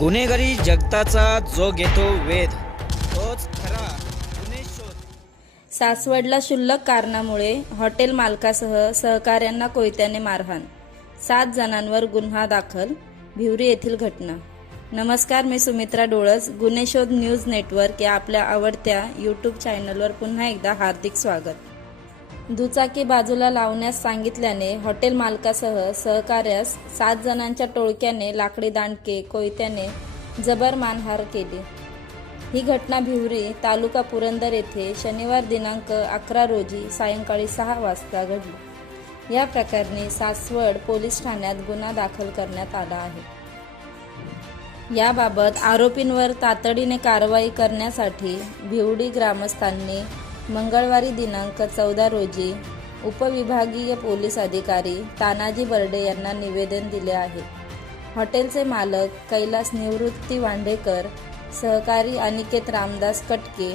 गुन्हेगारी जगताचा जो घेतो वेध तोच खरा गुन्हे शोध. सासवडला क्षुल्लक कारणामुळे हॉटेल मालकासह सहकाऱ्यांना कोयत्याने मारहाण. सात जणांवर गुन्हा दाखल भिवरी येथील घटना. नमस्कार मी सुमित्रा डोळस गुन्हेशोध न्यूज नेटवर्क या आपल्या आवडत्या यूट्यूब चॅनलवर पुन्हा एकदा हार्दिक स्वागत. दुचाकी बाजूला लावण्यास सांगितल्याने हॉटेल मालकासह सहकार्यास सात जणांच्या टोळक्याने लाकडी दांडके कोयत्याने जबर मानहार केली. ही घटना भिवरी तालुका पुरंदर येथे शनिवार दिनांक अकरा रोजी सायंकाळी सहा वाजता घडली. या प्रकरणी सासवड पोलीस ठाण्यात गुन्हा दाखल करण्यात आला आहे. याबाबत आरोपींवर तातडीने कारवाई करण्यासाठी भिवडी ग्रामस्थांनी मंगळवारी दिनांक चौदा रोजी उपविभागीय पोलीस अधिकारी तानाजी बर्डे यांना निवेदन दिले आहे. हॉटेलचे मालक कैलास निवृत्ती वांडेकर सहकारी अनिकेत रामदास कटके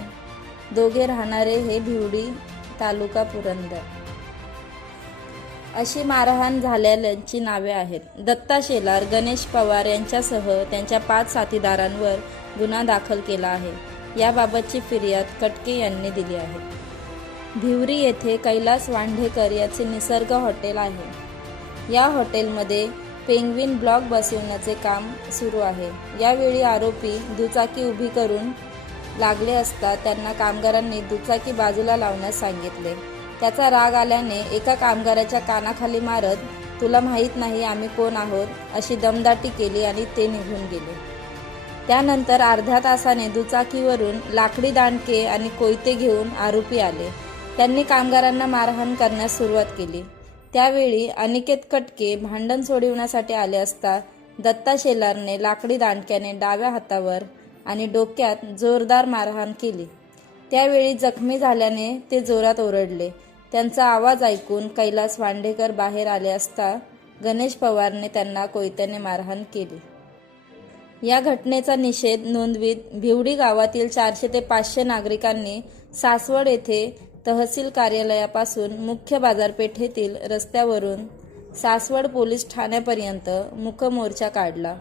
दोघे राहणारे हे भिवडी तालुका पुरंदर. अशी मारहाण झालेल्यांची नावे आहेत. दत्ता शेलार गणेश पवार यांच्यासह त्यांच्या पाच साथीदारांवर गुन्हा दाखल केला आहे. याबाबतची फिर्याद कटके यांनी दिली आहे. भिवरी येथे कैलास वांढेकर याचे निसर्ग हॉटेल आहे. या हॉटेलमध्ये पेंग्विन ब्लॉक बसवण्याचे काम सुरू आहे. यावेळी आरोपी दुचाकी उभी करून लागले असता त्यांना कामगारांनी दुचाकी बाजूला लावण्यास सांगितले. त्याचा राग आल्याने एका कामगाराच्या कानाखाली मारत तुला माहीत नाही आम्ही कोण आहोत अशी दमदाटी केली आणि ते निघून गेले. त्यानंतर अर्ध्या तासाने दुचाकीवरून लाकडी दांडके आणि कोयते घेऊन आरोपी आले. त्यांनी कामगारांना मारहाण करण्यास सुरुवात केली. त्यावेळी अनिकेत कटके भांडण सोडविण्यासाठी आले असता दत्ता शेलारने लाकडी दांडक्याने डाव्या हातावर आणि डोक्यात जोरदार मारहाण केली. त्यावेळी जखमी झाल्याने ते जोरात ओरडले. त्यांचा आवाज ऐकून कैलास वांडेकर बाहेर आले असता गणेश पवारने त्यांना कोयत्याने मारहाण केली. या घटनेचा निषेध नोंदवीत भिवडी गावातील चारशे ते पाचशे नागरिकांनी सासवड येथे तहसील कार्यालयापासून मुख्य बाजारपेठेतील रस्त्यावरून सासवड पोलीस ठाण्यापर्यंत मुखमोर्चा काढला.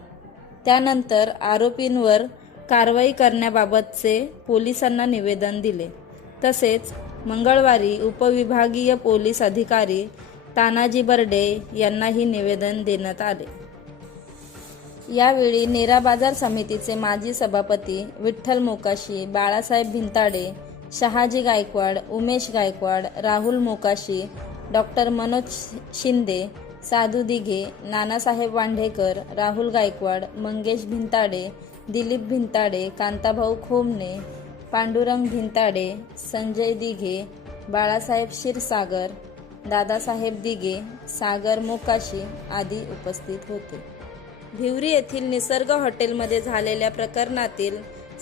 त्यानंतर आरोपींवर कारवाई करण्याबाबतचे पोलिसांना निवेदन दिले. तसेच मंगळवारी उपविभागीय पोलीस अधिकारी तानाजी बर्डे यांनाही निवेदन देण्यात आले. यावेळी नेरा बाजार समितीचे माजी सभापती विठ्ठल मोकाशी बाळासाहेब भिंताडे शहाजी गायकवाड उमेश गायकवाड राहुल मोकाशी डॉक्टर मनोज शिंदे साधू दिघे नानासाहेब वांढेकर राहुल गायकवाड मंगेश भिंताडे दिलीप भिंताडे कांताभाऊ खोमने पांडुरंग भिंताडे संजय दिघे बाळासाहेब क्षीरसागर दादासाहेब दिघे सागर मोकाशी आदी उपस्थित होते. भिवरी येथील निसर्ग हॉटेलमध्ये झालेल्या प्रकरणातील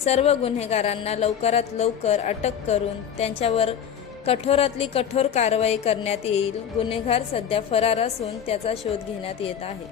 सर्व गुन्हेगारांना लवकरात लवकर अटक करून त्यांच्यावर कठोरातली कठोर कारवाई करण्यात येईल. गुन्हेगार सध्या फरार असून त्याचा शोध घेण्यात येत आहे.